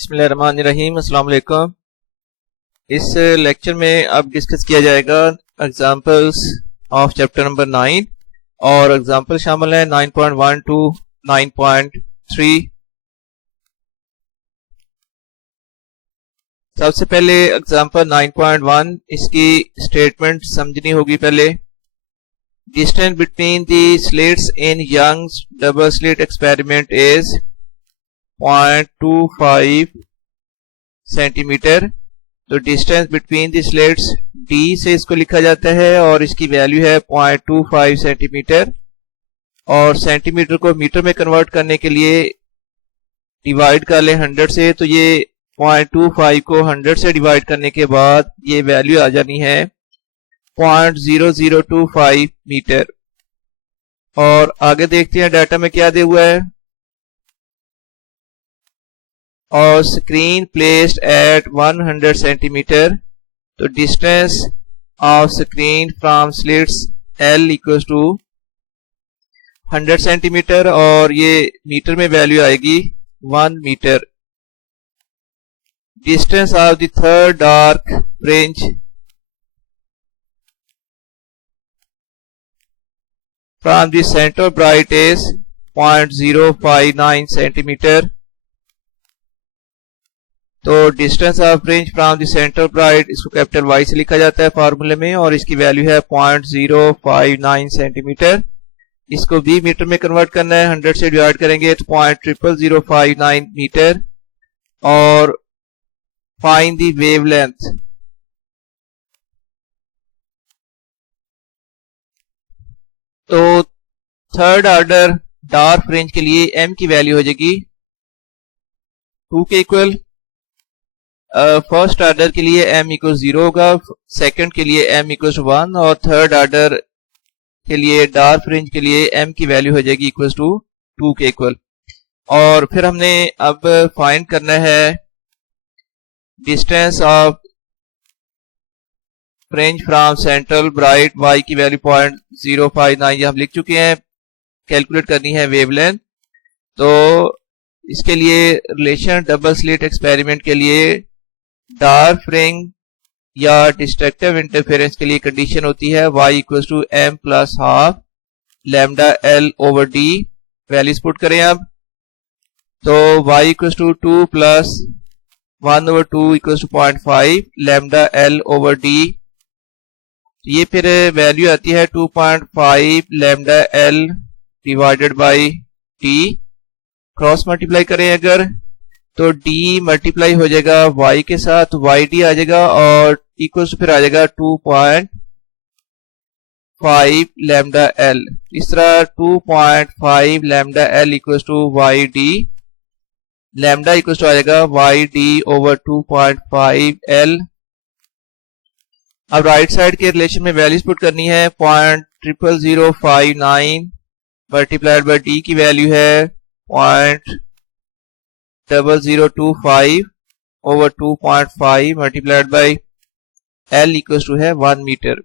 बिस्मिल्लाहिर्रहमानिर्रहीम। अस्सलाम वालेकुम। इस लेक्चर में अब डिस्कस किया जाएगा एग्जांपल्स ऑफ चैप्टर नंबर 9 और एग्जांपल शामिल है 9.1 टू 9.3। सबसे पहले एग्जांपल 9.1, इसकी स्टेटमेंट समझनी होगी। पहले distance between the slits in Young's double slit experiment is 0.25 centimetre. तो distance between the slits D से इसको लिखा जाता है और इसकी वैल्यू है 0.25 सेंटीमीटर। और सेंटीमीटर को मीटर में कन्वर्ट करने के लिए डिवाइड कर ले 100 से, तो ये 0.25 को 100 से डिवाइड करने के बाद ये वैल्यू आ जानी है 0.0025 मीटर। और आगे देखते हैं डाटा में क्या दिया हुआ है। और स्क्रीन प्लेस्ड एट 100 सेंटीमीटर। तो distance of screen from slits L equals to 100 centimetre और ये मीटर में वैल्यू आएगी 1 metre. Distance of the third dark fringe from the centre bright is 0.059 centimetre. तो distance of fringe from the centre bright, इसको capital Y से लिखा जाता है फार्मूले में और इसकी वैल्यू है 0.059 सेंटीमीटर। इसको भी मीटर में कन्वर्ट करना है, 100 से डिवाइड करेंगे तो 0.00059 मीटर। और फाइंड द वेवलेंथ। तो थर्ड ऑर्डर डार्क फ्रिंज के लिए m की वैल्यू हो जाएगी 2 के इक्वल। फर्स्ट ऑर्डर के लिए m इक्वल 0 होगा, सेकंड के लिए m इक्वल 1 और थर्ड ऑर्डर के लिए डार्क फ्रिंज के लिए m की वैल्यू हो जाएगी इक्वल टू 2 के इक्वल। और फिर हमने अब फाइंड करना है distance of fringe from central bright, y की वैल्यू 0.059 ये हम लिख चुके हैं। कैलकुलेट करनी है वेवलेंथ। तो इसके लिए रिलेशन डबल स्लिट एक्सपेरिमेंट के लिए डार्क फ्रिंज या डिस्ट्रक्टिव इंटरफेरेंस के लिए कंडीशन होती है y equal to m plus half lambda l over d। Values put करें अब। तो y equal to 2 plus 1 over 2 equal to 0.5 lambda l over d। ये फिर वैल्यू आती है 2.5 lambda l divided by d। Cross multiply करें अगर तो d मल्टीप्लाई हो जाएगा y के साथ, yd आ जाएगा और इक्वल्स फिर आ जाएगा 2.5 लैम्डा l। इस तरह 2.5 lambda l equals to yd, lambda equals to आ जाएगा yd ओवर 2.5 l। अब राइट साइड के रिलेशन में वैल्यूज पुट करनी है। 0.00059 मल्टीप्लाइड बाई d की वैल्यू है 0.0025 over 2.5 multiplied by l equals to है 1 मीटर।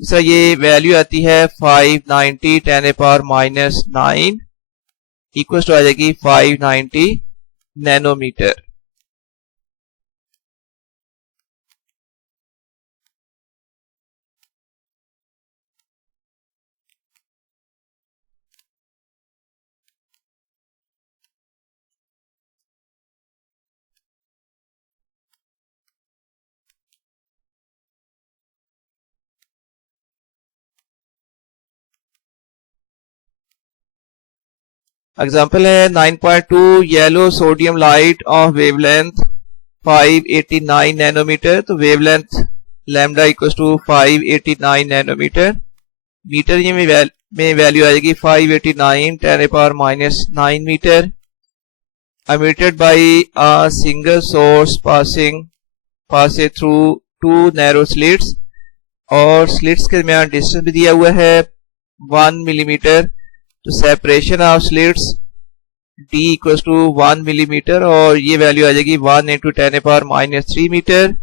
इसका ये वैल्यू आती है 590 10⁻⁻9 इक्वल्स टू आ जाएगी 590 नैनोमीटर। एग्जाम्पल है 9.2, yellow sodium light of wavelength 589 nanometre. तो wavelength lambda equals to 589 nanometre. Metre ये में वैल्यू आ जाएगी 589 10⁻⁹ metre. emitted by a single source pass through 2 narrow slits. और स्लिट्स के दरमियान डिस्टेंस भी दिया हुआ है 1 मिलीमीटर। तो separation of slits d equals to 1 millimetre और ये वैल्यू आ जाएगी 1 into 10⁻³ metre.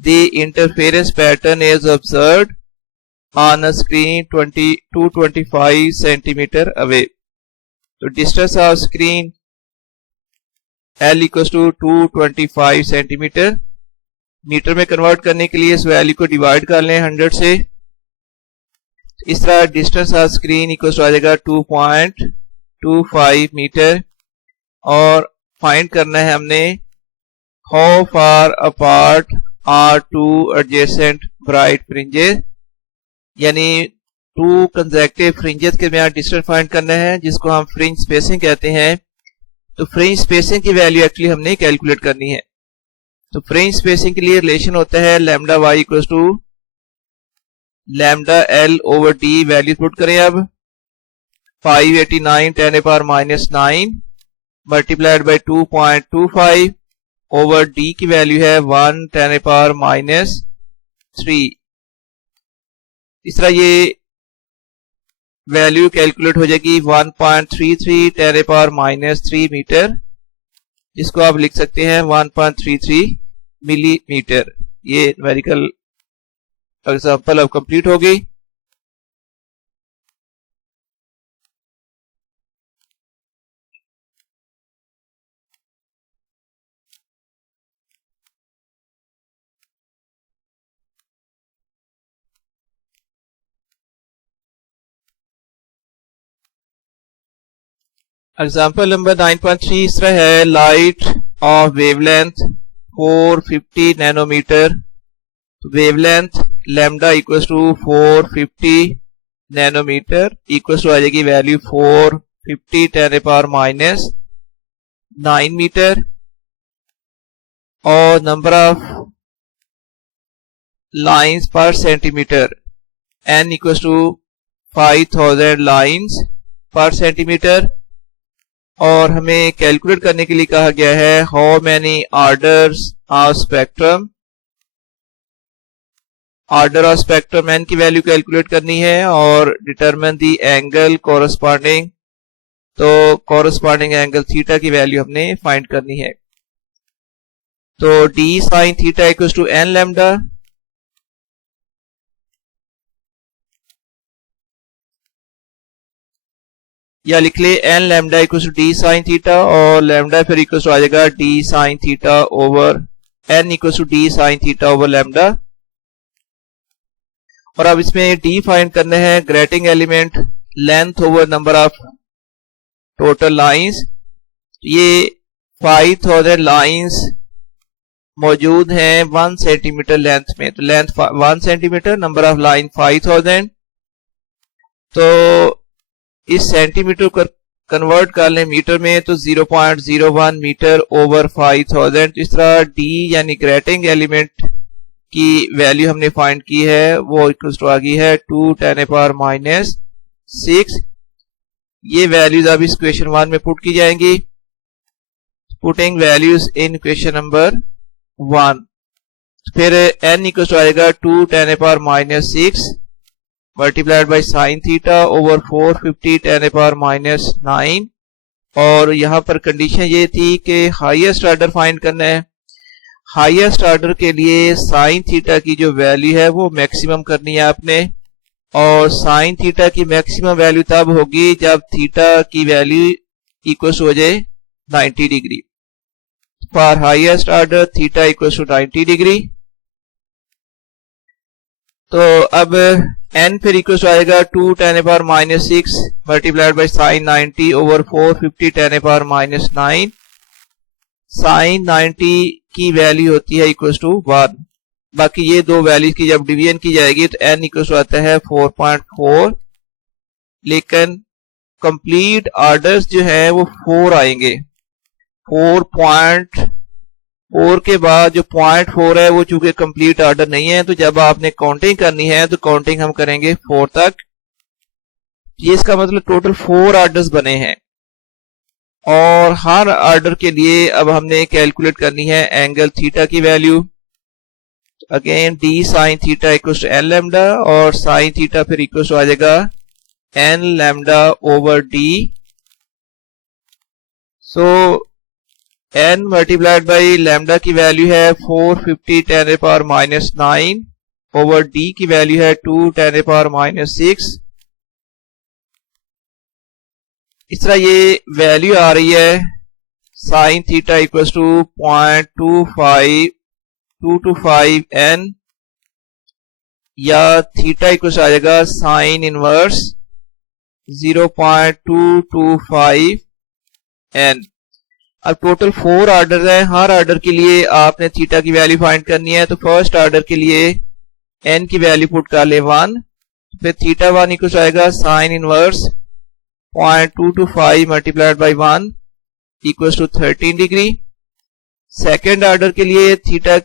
The interference pattern is observed on a screen 225 centimetre away. तो distance of screen L equal to 225 centimetre. Metre में कन्वर्ट करने के लिए इस वैल्यू को डिवाइड कर लें 100 से। इस तरह distance of screen equal to आ जाएगा 2.25 मीटर। और फाइंड करना है हमने how far apart are two adjacent bright fringes, यानी टू कंसेक्टिव फ्रिंजेस के दरमियान डिस्टेंस फाइंड करना है, जिसको हम फ्रिंज स्पेसिंग कहते हैं। तो फ्रिंज स्पेसिंग की वैल्यू एक्चुअली हमने कैलकुलेट करनी है। तो फ्रिंज स्पेसिंग के लिए रिलेशन होता है lambda Y equal to lambda L over D. Value put करें अब 589 10⁻⁹ मल्टीप्लाइड बाई 2.25 ओवर डी की वैल्यू है 1 10⁻⁻3। इस तरह ये वैल्यू कैलकुलेट हो जाएगी 1.33 10⁻⁻3 मीटर, जिसको आप लिख सकते हैं 1.33 मिलीमीटर। ये न्यूमेरिकल एग्जांपल अब कंप्लीट हो गई। एग्जाम्पल नंबर 9.3 इस तरह है। Light of wavelength 450 nanometre. Wavelength lambda equals to 450 nanometre equals to आ जाएगी वैल्यू 450 10⁻⁹ मीटर। और number of lines per centimetre n equals to 5000 lines per centimetre. और हमें कैलकुलेट करने के लिए कहा गया है how many orders of spectrum. Order of spectrum n की वैल्यू कैलकुलेट करनी है और डिटरमिन दी एंगल कोरस्पॉन्डिंग। तो कोरस्पॉन्डिंग एंगल थीटा की वैल्यू हमने फाइंड करनी है। तो d sine theta equal to n lambda. या लिख ले n lambda equal to D sine theta, और लैम्डा फिर इक्वल टू आ जाएगा D sine theta over n equal to D sine theta over lambda. और अब इसमें d फाइंड करना है grating element length over number of total lines. ये 5000 लाइंस मौजूद हैं 1 सेंटीमीटर लेंथ में। तो length 1 centimetre, number of line 5000। तो इस सेंटीमीटर को कन्वर्ट कर लें मीटर में तो 0.01 मीटर ओवर 5000। इस तरह d यानी ग्रेटिंग एलिमेंट की वैल्यू हमने फाइंड की है, वो इक्वल टू आ गई है 2 10⁻⁶। ये वैल्यूज अब इस क्वेश्चन 1 में पुट की जाएंगी। Putting values in question number 1। फिर n इक्वल टू आएगा 2 10⁻⁶ multiplied by sign theta over 450 10⁻⁹। और यहां पर कंडीशन ये थी कि हाईएस्ट ऑर्डर फाइंड करना है। हाईएस्ट ऑर्डर के लिए साइन थीटा की जो वैल्यू है वो मैक्सिमम करनी है आपने। और साइन थीटा की मैक्सिमम वैल्यू तब होगी जब थीटा की वैल्यू इक्वल हो जाए 90 degree. For highest order theta equal to 90 degree. तो अब n फिर इक्वल टू आएगा 2 10⁻⁶ multiplied by sine 90 over 450 10⁻⁹। Sine 90 की वैल्यू होती है इक्वल टू 1। बाकी ये दो वैल्यूज की जब डिवीजन की जाएगी तो n इक्वल टू आता है 4.4। लेकिन कंप्लीट ऑर्डर्स जो है वो 4 आएंगे। 4.4 के बाद जो 0.4 है वो चूंकि कंप्लीट ऑर्डर नहीं है, तो जब आपने काउंटिंग करनी है तो काउंटिंग हम करेंगे 4 तक। ये इसका मतलब टोटल 4 ऑर्डर्स बने हैं। और हर ऑर्डर के लिए अब हमने कैलकुलेट करनी है एंगल थीटा की value. Again D sine theta equal to N lambda, और साइन थीटा फिर इक्वल टू आ जाएगा N lambda over D. So n multiplied by lambda की वैल्यू है 450 10⁻⁹ ओवर d की वैल्यू है 2 10⁻⁶। इस तरह ये वैल्यू आ रही है sine theta equals to 0.25225 n, या थीटा इक्वल्स आ जाएगा साइन इनवर्स 0.225 n। अब टोटल 4 ऑर्डर है, हर ऑर्डर के लिए आपने थीटा की वैल्यू फाइंड करनी है। तो फर्स्ट ऑर्डर के लिए n की वैल्यू पुट कर ले 1, फिर थीटा 1 इक्वल आएगा sine inverse 0.225 multiplied by 1 equals to 13 degree. Second order के लिए थीटा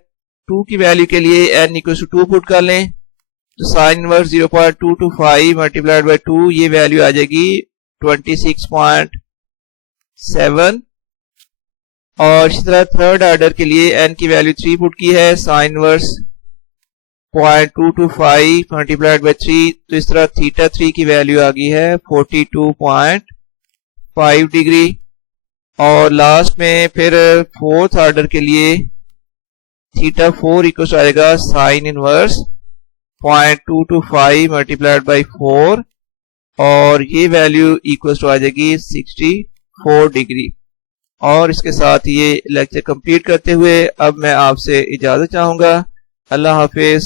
2 की वैल्यू के लिए n इक्वल्स टू 2 पुट कर लें, तो साइन इनवर्स 0.225 मल्टीप्लाइड बाई 2, ये वैल्यू आ जाएगी 26.7। और इसी तरह थर्ड ऑर्डर के लिए n की वैल्यू 3 पुट की है, साइन इनवर्स 0.225 मल्टीप्लाइड बाई 3, तो इस तरह थीटा 3 की वैल्यू आ गई है 42.5 डिग्री। और लास्ट में फिर फोर्थ ऑर्डर के लिए थीटा 4 इक्वल आएगा साइन इनवर्स 0.225 मल्टीप्लाइड बाई 4, और ये वैल्यू इक्वल टू आ जाएगी 64 डिग्री। और इसके साथ ये लेक्चर कंप्लीट करते हुए अब मैं आपसे इजाजत चाहूंगा। अल्लाह हाफिज।